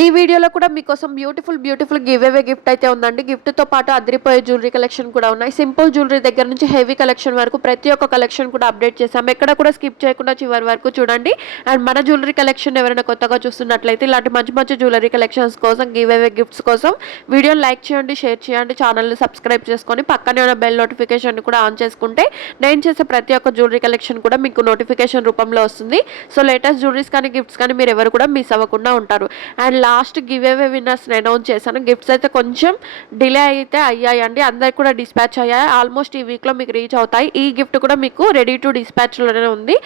ఈ వీడియోలో కూడా మీకోసం బ్యూటిఫుల్ గివ్ అవే గిఫ్ట్ అయితే ఉందండి. గిఫ్ట్‌తో పాటు అదిరిపోయే జ్యువెలరీ కలెక్షన్ కూడా ఉన్నాయి. సింపుల్ జ్యువెలరీ దగ్గర నుంచి హెవీ కలెక్షన్ వరకు ప్రతి ఒక్క కలెక్షన్ కూడా అప్డేట్ చేశాము. ఎక్కడ కూడా స్కిప్ చేయకుండా చివరి వరకు చూడండి. అండ్ మన జ్యువెలరీ కలెక్షన్ ఎవరైనా కొత్తగా చూస్తున్నట్లయితే ఇలాంటి మంచి జ్యువెలరీ కలెక్షన్స్ కోసం గివ్ అవే గిఫ్ట్స్ కోసం వీడియోని లైక్ చేయండి, షేర్ చేయండి, ఛానల్‌ని సబ్స్క్రైబ్ చేసుకొని పక్కనే ఉన్న బెల్ నోటిఫికేషన్ కూడా ఆన్ చేసుకుంటే నేను చేసే ప్రతి ఒక్క జ్యువెలరీ కలెక్షన్ కూడా మీకు నోటిఫికేషన్ రూపంలో వస్తుంది. సో లేటెస్ట్ జ్యువెలరీస్ కానీ గిఫ్ట్స్ కానీ మీరు ఎవరు కూడా మిస్ అవ్వకుండా ఉంటారు. అండ్ లాస్ట్ గివ్ అవే విన్నర్స్ని అనౌన్స్ చేశాను. గిఫ్ట్స్ అయితే కొంచెం డిలే అయితే అయ్యాయండి. అందరికి కూడా డిస్పాచ్ అయ్యాయి. ఆల్మోస్ట్ ఈ వీక్లో మీకు రీచ్ అవుతాయి. ఈ గిఫ్ట్ కూడా మీకు రెడీ టు డిస్పాచ్లోనే ఉంది.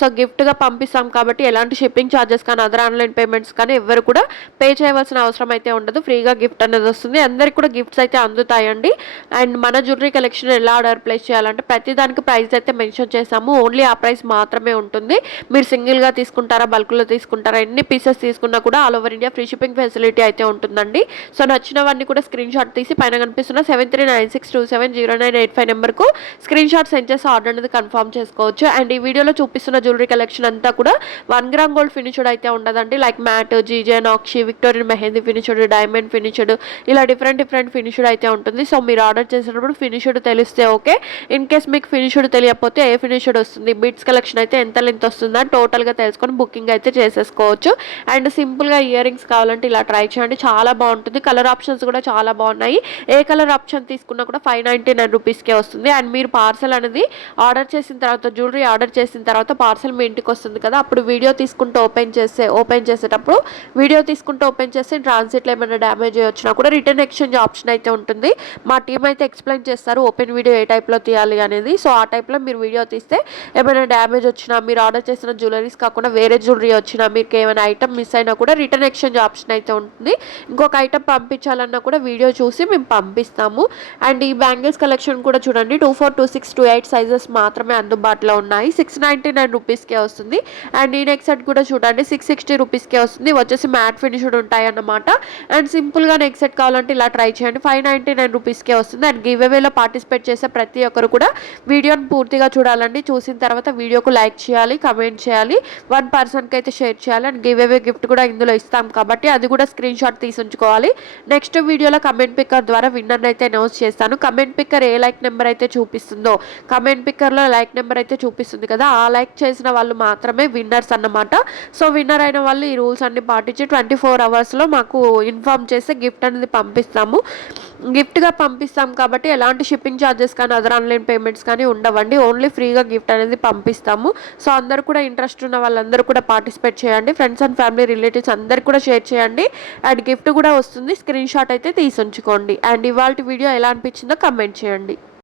సో గిఫ్ట్గా పంపిస్తాం కాబట్టి ఎలాంటి షిప్పింగ్ ఛార్జెస్ కానీ అదర్ ఆన్లైన్ పేమెంట్స్ కానీ ఎవరు కూడా పే చేయవలసిన అవసరం అయితే ఉండదు. ఫ్రీగా గిఫ్ట్ అనేది వస్తుంది. అందరికి కూడా గిఫ్ట్స్ అయితే అందుతాయండి. అండ్ మన జ్యువెలరీ కలెక్షన్ ఎలా ఆర్డర్ ప్లేస్ చేయాలంటే ప్రతి దానికి ప్రైస్ అయితే మెన్షన్ చేసాము. ఓన్లీ ఆ ప్రైస్ మాత్రమే ఉంటుంది. మీరు సింగిల్గా తీసుకుంటారా, బల్క్లో తీసుకుంటారా, ఎన్ని పీసెస్ తీసుకున్నా కూడా all over India free shipping facility అయితే ఉంటుందండి. సో నచ్చినవన్నీ కూడా స్క్రీన్ షాట్ తీసి పైన కనిపిస్తున్న 7396270985 నెంబర్కు స్క్రీన్ షాట్ సెండ్ చేసి ఆర్డర్ అనేది కన్ఫర్మ్ చేసుకోవచ్చు. అండ్ ఈ వీడియోలో చూపిస్తున్న జ్యువెలరీ కలెక్షన్ అంతా కూడా 1 గ్రామ్ గోల్డ్ ఫినిష్డ్ అయితే ఉండదండి. Like matte, GJ, nakshi, Victorian mehndi finished, diamond finished, ఇలా డిఫరెంట్ ఫినిష్డ్ అయితే ఉంటుంది. సో మీరు ఆర్డర్ చేసేటప్పుడు ఫినిష్డ్ తెలిస్తే ఓకే. ఇన్ కేస్ మీకు ఫినిష్డ్ తెలియకపోతే ఏ ఫినిష్డ్ వస్తుంది, బిట్స్ కలెక్షన్ అయితే ఎంత లెంత్ వస్తుందని టోటల్గా తెలుసుకొని బుకింగ్ అయితే చేసేసుకోవచ్చు. అండ్ సింపుల్గా ఇయర్ రింగ్స్ కావాలంటే ఇలా ట్రై చేయండి. చాలా బాగుంటుంది. కలర్ ఆప్షన్స్ కూడా చాలా బాగున్నాయి. ఏ కలర్ ఆప్షన్ తీసుకున్నా కూడా 599 రూపీస్కే వస్తుంది. అండ్ మీరు పార్సల్ అనేది ఆర్డర్ చేసిన తర్వాత, జ్యువెలరీ ఆర్డర్ చేసిన తర్వాత పార్సల్ మీ ఇంటికి వస్తుంది కదా, అప్పుడు వీడియో తీసుకుంటూ ఓపెన్ చేసేటప్పుడు వీడియో తీసుకుంటూ ఓపెన్ చేసి ట్రాన్సిట్లో ఏమైనా డ్యామేజ్ వచ్చినా కూడా రిటర్న్ ఎక్స్చేంజ్ ఆప్షన్ అయితే ఉంటుంది. మా టీం అయితే ఎక్స్ప్లెయిన్ చేస్తారు ఓపెన్ వీడియో ఏ టైప్లో తీయాలి అనేది. సో ఆ టైప్లో మీరు వీడియో తీస్తే ఏమైనా డ్యామేజ్ వచ్చినా, మీరు ఆర్డర్ చేసిన జ్యువెలరీస్ కాకుండా వేరే జ్యువెలరీ వచ్చినా, మీకు ఏమైనా ఐటమ్ మిస్ అయినా కూడా రిటర్న్ ఎక్స్చేంజ్ ఆప్షన్ అయితే ఉంటుంది. ఇంకొక ఐటమ్ పంపించాలన్నా కూడా వీడియో చూసి మేము పంపిస్తాము. అండ్ ఈ బ్యాంగిల్స్ కలెక్షన్ కూడా చూడండి. 24, 26, 28 సైజెస్ మాత్రమే అందుబాటులో ఉన్నాయి. 699 రూపీస్కే వస్తుంది. అండ్ ఈ నెక్ సెట్ కూడా చూడండి 660 రూపీస్కే వస్తుంది. వచ్చేసి మ్యాట్ ఫినిష్డ్ ఉంటాయి అన్నమాట. అండ్ సింపుల్గా నెక్ సెట్ కావాలంటే ఇలా ట్రై చేయండి. 599 రూపీస్కే వస్తుంది. అండ్ గివ్ అవేలో పార్టిసిపేట్ చేసే ప్రతి ఒక్కరు కూడా వీడియోని పూర్తిగా చూడాలండి. చూసిన తర్వాత వీడియోకు లైక్ చేయాలి, కమెంట్ చేయాలి, 1 పర్సన్కి అయితే షేర్ చేయాలి. అండ్ గివ్ అవే గిఫ్ట్ కూడా ఇందులో ఇస్తాం కాబట్టి అది కూడా స్క్రీన్ షాట్ తీసి ఉంచుకోవాలి. నెక్స్ట్ వీడియోలో కమెంట్ పిక్కర్ ద్వారా విన్నర్ని అయితే అనౌన్స్ చేస్తాను. కమెంట్ పిక్కర్ ఏ లైక్ నెంబర్ అయితే చూపిస్తుందో, కమెంట్ పిక్కర్లో లైక్ నెంబర్ అయితే చూపిస్తుంది కదా, ఆ లైక్ చేసిన వాళ్ళు మాత్రమే విన్నర్స్ అన్నమాట. సో విన్నర్ అయిన వాళ్ళు ఈ రూల్స్ అన్ని పాటించి 24 అవర్స్లో మాకు ఇన్ఫార్మ్ చేస్తే గిఫ్ట్ అనేది పంపిస్తాము. గిఫ్ట్గా పంపిస్తాం కాబట్టి ఎలాంటి షిప్పింగ్ ఛార్జెస్ కానీ అదర్ ఆన్లైన్ పేమెంట్స్ కానీ ఉండవండి. ఓన్లీ ఫ్రీగా గిఫ్ట్ అనేది పంపిస్తాము. సో అందరూ కూడా ఇంట్రెస్ట్ ఉన్న వాళ్ళందరూ కూడా పార్టిసిపేట్ చేయండి. ఫ్రెండ్స్ అండ్ ఫ్యామిలీ రిలేటివ్స్ అందరికీ కూడా షేర్ చేయండి. అండ్ గిఫ్ట్ కూడా వస్తుంది. స్క్రీన్ షాట్ అయితే తీసి ఉంచుకోండి. అండ్ ఇవాళ వీడియో ఎలా అనిపించిందో కమెంట్ చేయండి.